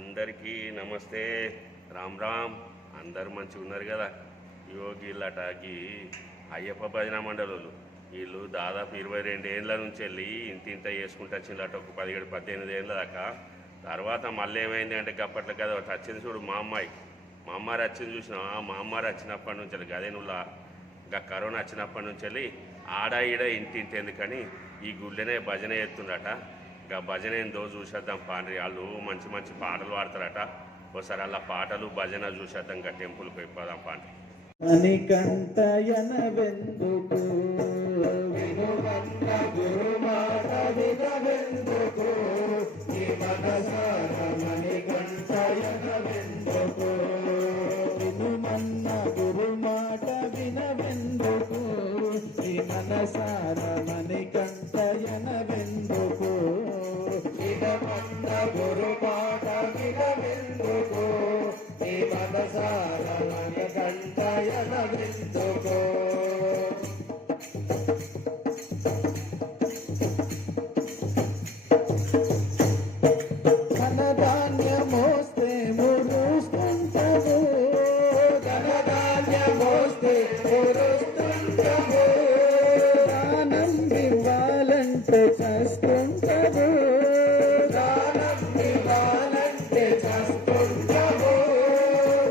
అందరికీ నమస్తే, రామ్ రామ్. అందరు మంచిగా ఉన్నారు కదా. యోగిళ్ళటాకి అయ్యప్ప భజన మండలు వీళ్ళు దాదాపు 22 ఏళ్ళ నుంచి వెళ్ళి ఇంత చేసుకుంటూ వచ్చిందట. ఒక 17-18 ఏళ్ళ దాకా. తర్వాత మళ్ళీ ఏమైంది అంటే గప్పట్ల కదా వచ్చింది చూడు మా అమ్మారు వచ్చింది చూసినా. మా అమ్మారు వచ్చినప్పటి నుంచి వెళ్ళి గదే నువ్వు ఇంకా కరోనా వచ్చినప్పటి నుంచి వెళ్ళి ఆడ ఈడ ఇంటి ఎందుకని ఈ గుళ్ళనే భజన చేస్తుండట. ఇంకా భజన ఏందో చూసేద్దాం పాండ్రి. వాళ్ళు మంచి మంచి పాటలు పాడతారట. ఒకసారి అలా పాటలు భజన చూసేద్దాం. ఇంకా టెంపుల్కి అయిపోదాం పాండ్రి. మనసార మణికంఠయన వెందుకు ఇదమన్న గురు పాట వినవెందుకు ఈ మనసార మణికంఠయన వెందుకు ధనధాన్యమోస్తే మురుస్తుంటావు ధనధాన్యమోస్తే మురుస్తుంటావు చేస్తుంటావు దానం ఇవ్వాలంటే చేస్తుంటావు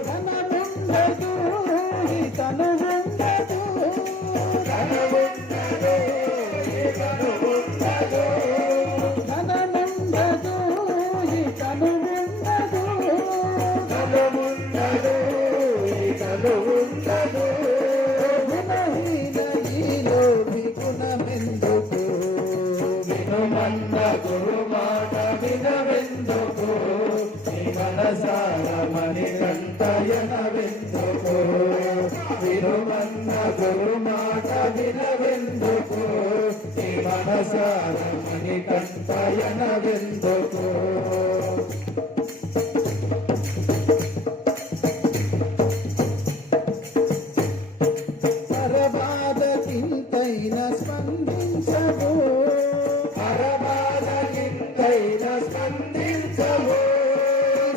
ధనముండదు తనువుండదు ధనముండదు తనువుండదు ధనముండదు తనువుండదు ధనముండదు తనువుండదు గుణహీన ఈలో గుణమెందుకు వినుమన్న గురు మాట వినవెందుకు నీ మనసార మణికంఠయన వెందుకు వినుమన్న గురు మాట వినవెందుకు నీ మనసార మణికంఠయన వెందుకు పరబాధకింతైన స్పందించవు స్పందించవు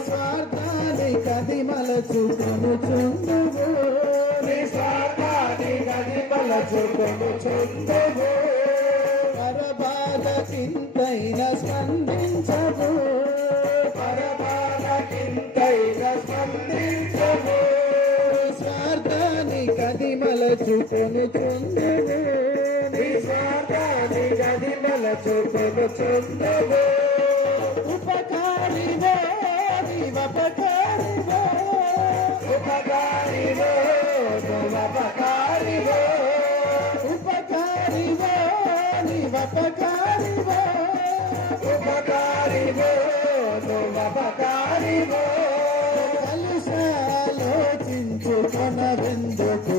స్వార్థాన్ని కదిమలచుకొనుచుందువు నీ స్వార్థాన్ని కదిమలచుకొనుచుందువు పరబాధకింతైన స్పందించవు పరబాధకింతైన స్పందించవు స్వార్థాన్ని కదిమలచుకొనుచుందువు నీ స్వార్థాన్ని కదిమలచుకొనుచుందువు ఉపకారివో నీవపకారివో ఉపకారివో నువ్వపకారివో ఉపకారివో నీవపకారివో ఉపకారివో నువ్వపకారివో కలిసాలోచించుకొనవెందుకు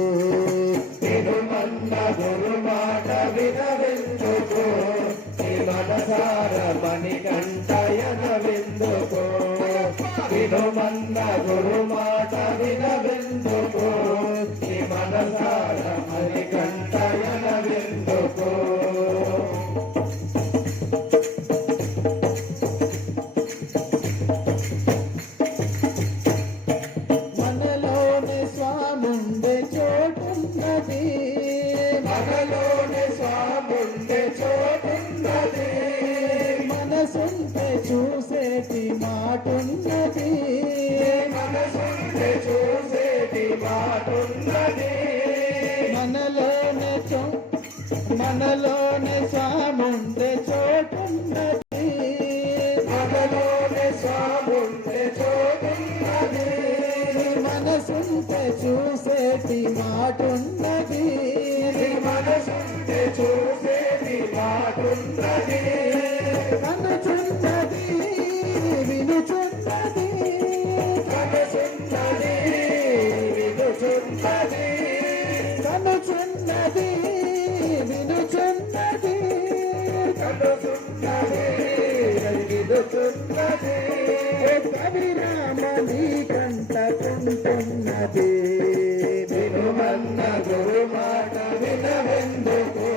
వినుమన్న గురు మాట వినవెందుకు మనసార మణికంఠయన వెందుకు వినుమన్న గురు మాట వినవెందుకు ఈ మనసార మణికంఠయన వెందుకు మనలోనే స్వాముండే చోటున్నది మనలోనే స్వాముండే చోటున్నది మనసుంటే చూసేటి మాటున్నది మనసుంటే చూసేటి మాటున్నది మనలోనే స్వాముండే చోటున్నది మనలోనే స్వాముండే చోటున్నది మనసుంటే చూసేటి మాటున్నది మనసుంటే చూసేటి మాటున్నది కనుచున్నది వినుచున్నది కనుచున్నది వినుచున్నది కనుచున్నది వినుచున్నది కనుచున్నది వినుచున్నది కవిరామని కంటకుంటున్నది వినుమన్న గురు మాట వినవెందుకు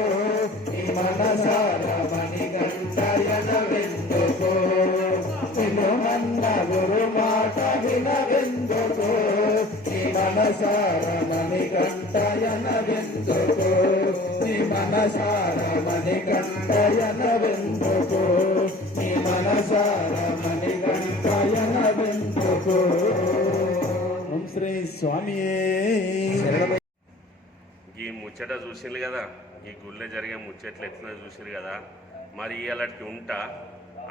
ఈ మనసార మణికంఠయన వెందుకు వినుమన్న గురు మాట వినవెందుకు నీ మనసార మణికంఠయనవెందుకు నీ మనసార మణికంఠయనవెందుకు నీ మనసార మణికంఠయనవెందుకు ఓం శ్రీ స్వామియే ఈ ముచ్చట చూసిండ్రు కదా, ఈ గుళ్ళో జరిగే ముచ్చట్లు ఎట్లా చూసిరు కదా. మరి ఇలాంటి ఉంటా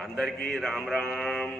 అందరికీ రామ్ రామ్.